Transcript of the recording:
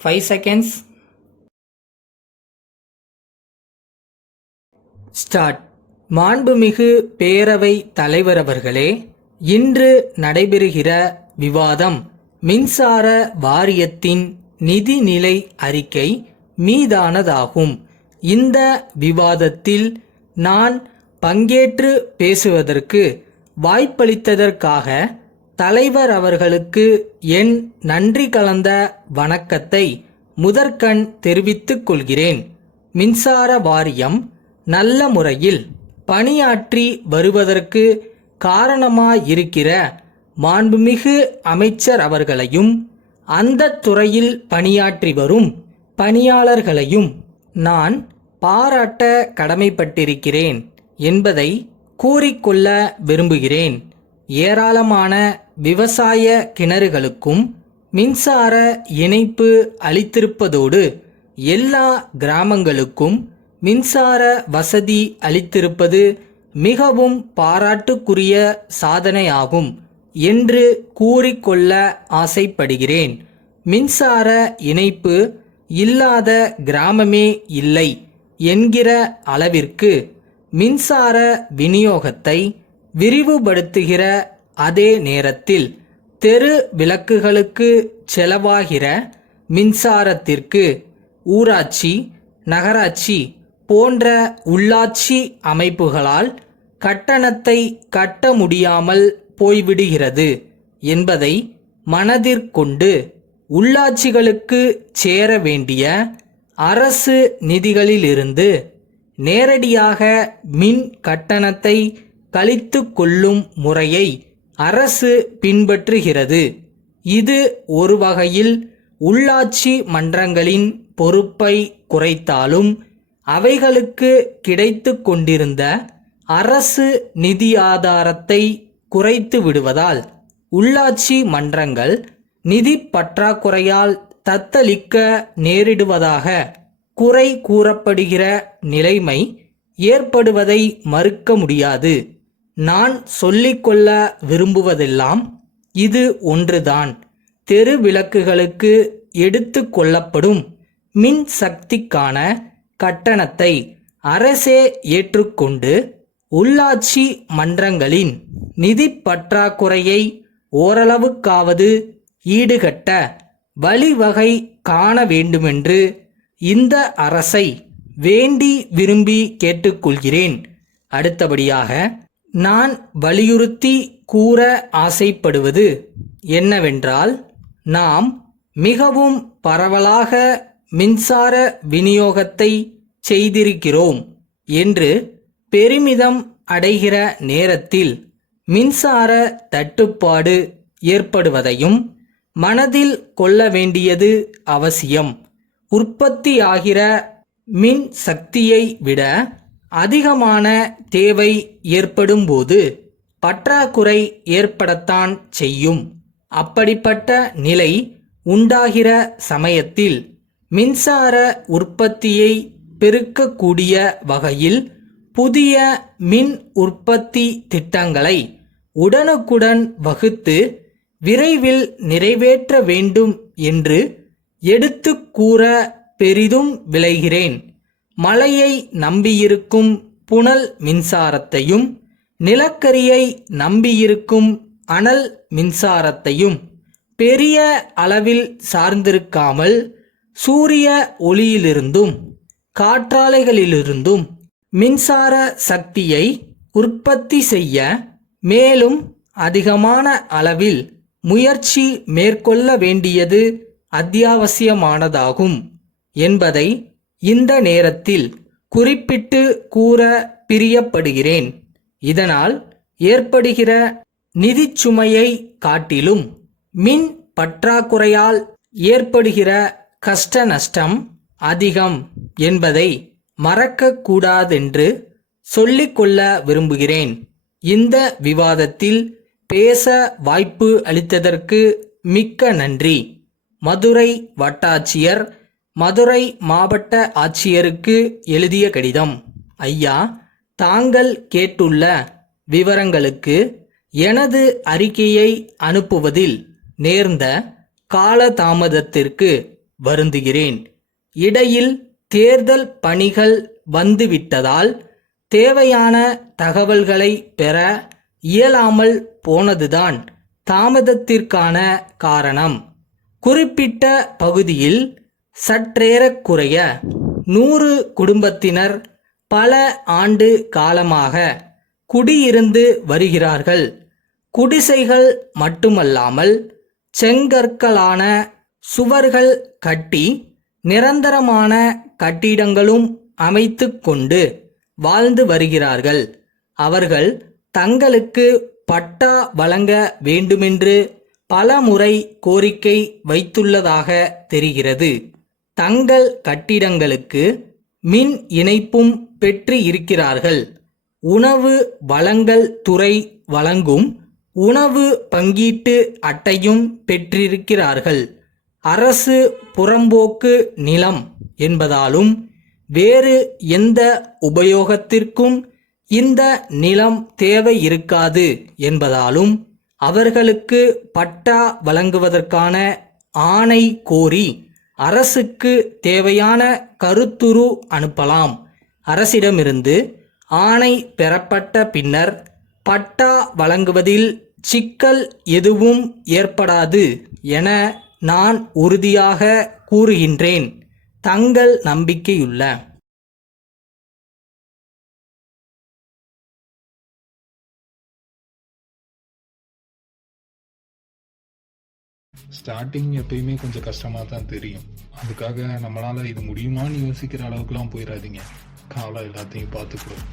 5 seconds. Start. மாண்புமிகு பேரவை தலைவர் அவர்களே, இன்று நடைபெறுகிற விவாதம் மின்சார வாரியத்தின் நிதிநிலை அறிக்கை மீதானதாகும். இந்த விவாதத்தில் நான் பங்கேற்று பேசுவதற்கு வாய்ப்பளித்ததற்காக தலைவர் அவர்களுக்கு என் நன்றி கலந்த வணக்கத்தை முதற்கண் தெரிவித்துக் கொள்கிறேன். மின்சார வாரியம் நல்ல முறையில் பணியாற்றி வருவதற்கு காரணமாயிருக்கிற மாண்புமிகு அமைச்சர் அவர்களையும் அந்த துறையில் பணியாற்றி வரும் பணியாளர்களையும் நான் பாராட்ட கடமைப்பட்டிருக்கிறேன் என்பதை கூறிக்கொள்ள விரும்புகிறேன். ஏராளமான விவசாய கிணறுகளுக்கும் மின்சார இணைப்பு அளித்திருப்பதோடு எல்லா கிராமங்களுக்கும் மின்சார வசதி அளித்திருப்பது மிகவும் பாராட்டுக்குரிய சாதனையாகும் என்று கூறிக்கொள்ள ஆசைப்படுகிறேன். மின்சார இணைப்பு இல்லாத கிராமமே இல்லை என்கிற அளவிற்கு மின்சார விநியோகத்தை விரிவுபடுத்துகிற அதே நேரத்தில் தெரு விளக்குகளுக்கு செலவாகிற மின்சாரத்திற்கு ஊராட்சி, நகராட்சி போன்ற உள்ளாட்சி அமைப்புகளால் கட்டணத்தை கட்ட முடியாமல் போய்விடுகிறது என்பதை மனதிற்கொண்டு உள்ளாட்சிகளுக்கு சேர வேண்டிய அரசு நிதிகளிலிருந்து நேரடியாக மின் கட்டணத்தை கழித்து கொள்ளும் முறையை அரசு பின்பற்றுகிறது. இது ஒரு வகையில் உள்ளாட்சி மன்றங்களின் பொறுப்பை குறைத்தாலும் அவைகளுக்கு கிடைத்து கொண்டிருந்த அரசு நிதி ஆதாரத்தை குறைத்து விடுவதால் உள்ளாட்சி மன்றங்கள் நிதி பற்றாக்குறையால் தத்தளிக்க நேரிடுவதாக குறை கூறப்படுகிற நிலைமை ஏற்படுவதை மறுக்க முடியாது. நான் சொல்லிக்கொள்ள விரும்புவதெல்லாம் இது ஒன்றுதான். தெரு விளக்குகளுக்கு எடுத்து கொள்ளப்படும் மின் சக்திக்கான கட்டணத்தை அரசே ஏற்றுக்கொண்டு உள்ளாட்சி மன்றங்களின் நிதி பற்றாக்குறையை ஓரளவுக்காவது ஈடுகட்ட வழிவகை காண வேண்டுமென்று இந்த அரசை வேண்டி விரும்பி கேட்டுக்கொள்கிறேன். அடுத்தபடியாக நான் வலியுறுத்தி கூற ஆசைப்படுவது என்னவென்றால், நாம் மிகவும் பரவலாக மின்சார விநியோகத்தை செய்திருக்கிறோம் என்று பெருமிதம் அடைகிற நேரத்தில் மின்சார தட்டுப்பாடு ஏற்படுவதையும் மனதில் கொள்ள வேண்டியது அவசியம். உற்பத்தியாகிற மின் சக்தியை விட அதிகமான தேவை ஏற்படும்போது பற்றாக்குறை ஏற்படத்தான் செய்யும். அப்படிப்பட்ட நிலை உண்டாகிற சமயத்தில் மின்சார உற்பத்தியை பெருக்கக்கூடிய வகையில் புதிய மின் உற்பத்தி திட்டங்களை உடனுக்குடன் வகுத்து விரைவில் நிறைவேற்ற வேண்டும் என்று எடுத்து கூற பெரிதும் விளைகிறேன். மழையை நம்பியிருக்கும் புனல் மின்சாரத்தையும் நிலக்கரியை நம்பியிருக்கும் அனல் மின்சாரத்தையும் பெரிய அளவில் சார்ந்திருக்காமல் சூரிய ஒளியிலிருந்தும் காற்றாலைகளிலிருந்தும் மின்சார சக்தியை உற்பத்தி செய்ய மேலும் அதிகமான அளவில் முயற்சி மேற்கொள்ள வேண்டியது அத்தியாவசியமானதாகும் என்பதை இந்த நேரத்தில் குறிப்பிட்டு கூற பிரியப்படுகிறேன். இதனால் ஏற்படுகிற நிதிச்சுமையை காட்டிலும் மின் பற்றாக்குறையால் ஏற்படுகிற கஷ்ட நஷ்டம் அதிகம் என்பதை மறக்கக்கூடாதென்று சொல்லிக்கொள்ள விரும்புகிறேன். இந்த விவாதத்தில் பேச வாய்ப்பு அளித்ததற்கு மிக்க நன்றி. மதுரை வட்டாட்சியர் மதுரை மாவட்ட ஆட்சியருக்கு எழுதிய கடிதம். ஐயா, தாங்கள் கேட்டுள்ள விவரங்களுக்கு எனது அறிக்கையை அனுப்புவதில் நேர்ந்த காலதாமதத்திற்கு வருந்துகிறேன். இடையில் தேர்தல் பணிகள் வந்துவிட்டதால் தேவையான தகவல்களை பெற இயலாமல் போனதுதான் தாமதத்திற்கான காரணம். குறிப்பிட்ட பகுதியில் சற்றேறக்குறைய 100 குடும்பத்தினர் பல ஆண்டு காலமாக குடியிருந்து வருகிறார்கள். குடிசைகள் மட்டுமல்லாமல் செங்கற்களான சுவர்கள் கட்டி நிரந்தரமான கட்டிடங்களும் அமைத்து கொண்டு வாழ்ந்து வருகிறார்கள். அவர்கள் தங்களுக்கு பட்டா வழங்க வேண்டுமென்று பலமுறை கோரிக்கை வைத்துள்ளதாக தெரிகிறது. தங்கள் கட்டிடங்களுக்கு மின் இணைப்பும் பெற்று இருக்கிறார்கள். உணவு வழங்கல் துறை வழங்கும் உணவு பங்கீட்டு அட்டையும் பெற்றிருக்கிறார்கள். அரசு புறம்போக்கு நிலம் என்பதாலும் வேறு எந்த உபயோகத்திற்கும் இந்த நிலம் தேவை இருக்காது என்பதாலும் அவர்களுக்கு பட்டா வழங்குவதற்கான ஆணை கோரி அரசுக்கு தேவையான கருத்துரு அனுப்பலாம். அரசிடமிருந்து ஆணை பெறப்பட்ட பின்னர் பட்டா வழங்குவதில் சிக்கல் எதுவும் ஏற்படாது என நான் உறுதியாக கூறுகின்றேன். தங்கள் நம்பிக்கையுள்ள ஸ்டார்டிங் எப்பயுமே கொஞ்சம் கஷ்டமாக தான் தெரியும். அதுக்காக நம்மளால் இது முடியுமான்னு யோசிக்கிற அளவுக்குலாம் போயிடாதீங்க. காலம் எல்லாத்தையும் பார்த்துக்கிறோம்.